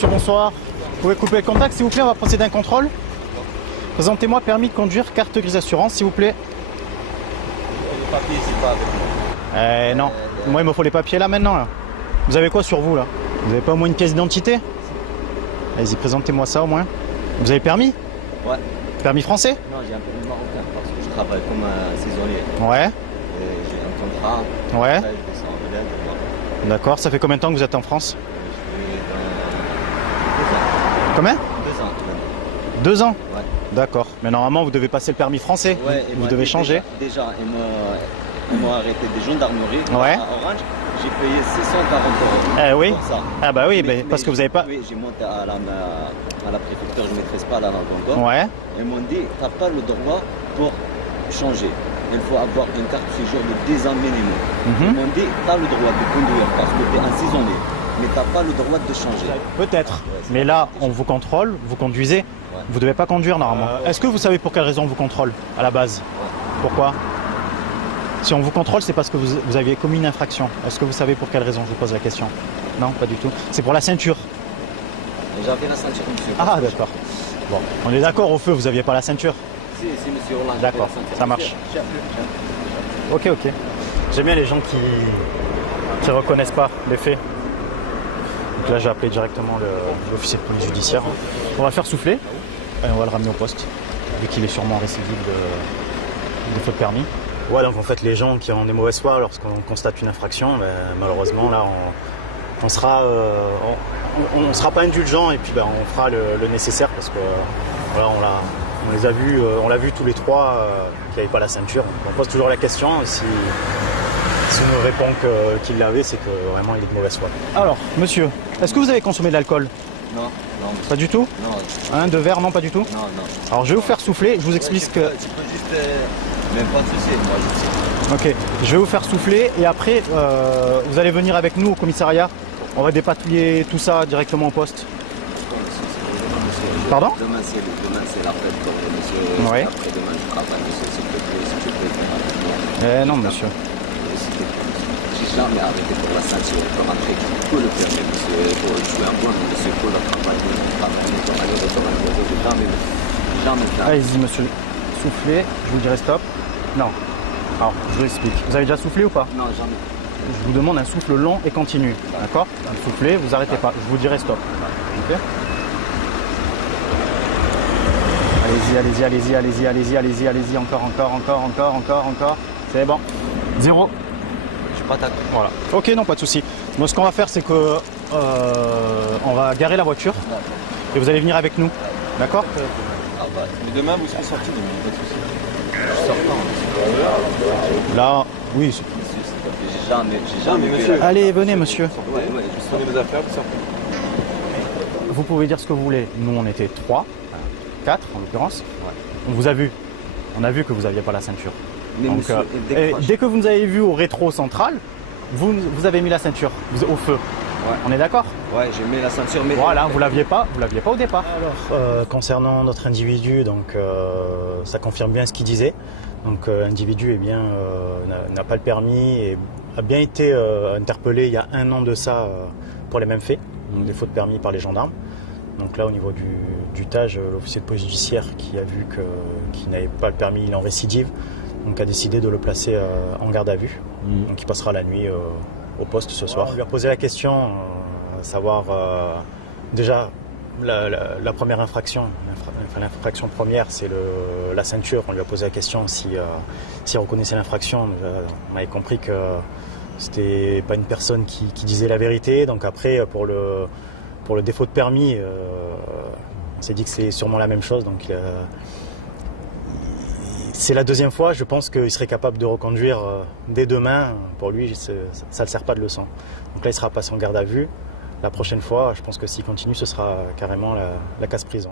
Monsieur, bonsoir. Vous pouvez couper le contact s'il vous plaît, on va procéder à un contrôle. Présentez-moi permis de conduire, carte grise assurance s'il vous plaît. Les papiers, c'est pas avec moi. Non, moi il me faut les papiers là maintenant. Là. Vous avez quoi sur vous là? Vous avez pas au moins une pièce d'identité? Allez-y, présentez-moi ça au moins. Vous avez permis? Ouais. Permis français? Non, j'ai un permis marocain parce que je travaille comme un saisonnier. Ouais. Et j'ai un contrat. Ouais. Là, je descends en Belgique, voilà. D'accord, ça fait combien de temps que vous êtes en France? Je fais 2 ans. Combien? 2 ans. 2 ans? Ouais. D'accord, mais normalement vous devez passer le permis français, Ouais, vous devez changer. Déjà, ils m'ont arrêté des gendarmeries Ouais. à Orange. J'ai payé 640 €. Oui. Pour ça. Ah bah oui, Mais parce que vous n'avez pas... Oui, j'ai monté à la préfecture, je ne maîtrise pas la langue encore. Ouais. Ils m'ont dit, tu n'as pas le droit pour changer. Il faut avoir une carte de séjour de 10 ans minimum. Ils m'ont dit, tu as le droit de conduire parce que tu es un saisonnier, mais tu n'as pas le droit de changer. Peut-être, mais là on vous contrôle, vous conduisez, vous ne devez pas conduire normalement. Est-ce que vous savez pour quelle raison on vous contrôle à la base? Pourquoi? Si on vous contrôle, c'est parce que vous aviez commis une infraction. Est-ce que vous savez pour quelle raison? Je vous pose la question. Non, pas du tout. C'est pour la ceinture. J'avais la ceinture, monsieur. Ah d'accord. Bon, on est d'accord au feu, vous n'aviez pas la ceinture? Si, monsieur Hollande. D'accord, ça marche. Ok. J'aime bien les gens qui reconnaissent pas les faits. Donc là, j'ai appelé directement l'officier de police judiciaire. On va le faire souffler et on va le ramener au poste, vu qu'il est sûrement récidive de faute de permis. Ouais, donc en fait, les gens qui ont des mauvaises foi lorsqu'on constate une infraction, malheureusement, là, on sera pas indulgent et puis on fera le nécessaire parce que voilà, on les a vus, on l'a vu tous les trois qui n'avaient pas la ceinture. On pose toujours la question si on nous répond qu'il l'avait, c'est que vraiment il est de mauvaise foi. Alors, monsieur, est-ce que vous avez consommé de l'alcool? Non. Pas du tout? Non. 2 verres, non, pas du tout? Non. Alors je vais vous faire souffler, je vous explique Tu peux juste... Mais pas de souci, moi je sais. Ok, je vais vous faire souffler et après vous allez venir avec nous au commissariat. On va dépatouiller tout ça directement au poste. Pardon? Demain c'est la fête pour le monsieur. Oui. Après demain je travaille, monsieur, s'il te plaît, si tu peux faire avec moi. Non, monsieur. J'ai jamais arrêté pour la ceinture, pour rentrer pour le permis, monsieur, pour jouer un bon, monsieur, pour le travail, j'ai jamais fait. Allez-y, monsieur, soufflez, je vous dirai stop. Non. Alors, je vous explique. Vous avez déjà soufflé ou pas? Non, jamais. Je vous demande un souffle long et continu. D'accord? Soufflez, vous arrêtez pas. Je vous dirai stop. Ok? Allez-y, encore. C'est bon. 0. Je suis pas d'accord. Voilà. Ok, non, pas de souci. Moi, ce qu'on va faire, c'est que on va garer la voiture et vous allez venir avec nous. D'accord? Mais demain, vous serez sorti demain, pas de souci. Je sors pas. Là, oui. J'ai jamais vu. Allez, venez, monsieur. Ouais, je prenez mes affaires, vous sortez. Vous pouvez dire ce que vous voulez. Nous, on était 3, 4 en l'occurrence. Ouais. On vous a vu. On a vu que vous n'aviez pas la ceinture. Mais donc, monsieur, dès que vous nous avez vu au rétro central, vous avez mis la ceinture au feu. Ouais. On est d'accord? Ouais, j'ai mis la ceinture, mais... Voilà, vous l'aviez pas au départ. Alors, concernant notre individu, donc ça confirme bien ce qu'il disait. Donc l'individu n'a pas le permis et a bien été interpellé il y a 1 an de ça pour les mêmes faits, donc des fautes de permis par les gendarmes. Donc là, au niveau du TAJ, l'officier de police judiciaire qui a vu qu'il n'avait pas le permis, il est en récidive, donc a décidé de le placer en garde à vue. Donc il passera la nuit au poste ce soir. On lui a posé la question, à savoir déjà la première infraction, l'infraction première, c'est la ceinture. On lui a posé la question s'il reconnaissait l'infraction. On avait compris que c'était pas une personne qui disait la vérité. Donc après, pour le défaut de permis, on s'est dit que c'est sûrement la même chose. Donc c'est la 2e fois. Je pense qu'il serait capable de reconduire dès demain. Pour lui, ça ne le sert pas de leçon. Donc là, il sera passé en garde à vue. La prochaine fois, je pense que s'il continue, ce sera carrément la casse prison.